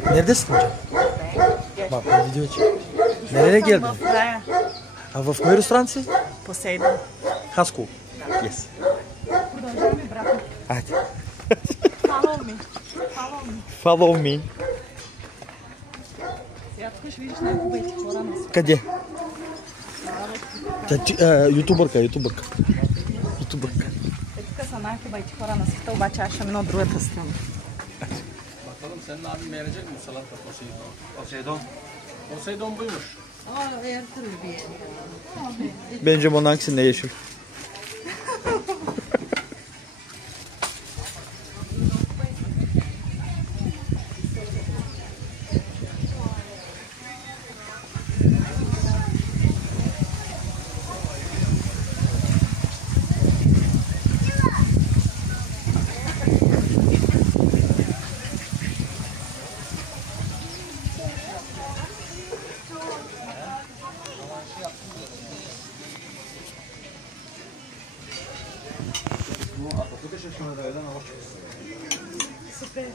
Neredesin hocam? Bak ben video çekiyorum. Nereye geldin? Ha, в кой ресторант си? Poseidon. Хаско. Yes. Продължаваме, брат. Hadi. Follow me. Follow me. Follow me. Сега тук ще видиш най-хубавите хора на света. Къде? Ютубърка. Е, тук са най-хубавите хора на света, обаче аз ще мина от другата страна. Bakalım senin abin beğenecek mi salata Poseidon? Poseidon. Poseidon buymuş. Bence bunun hangisinde yeşil? Супер.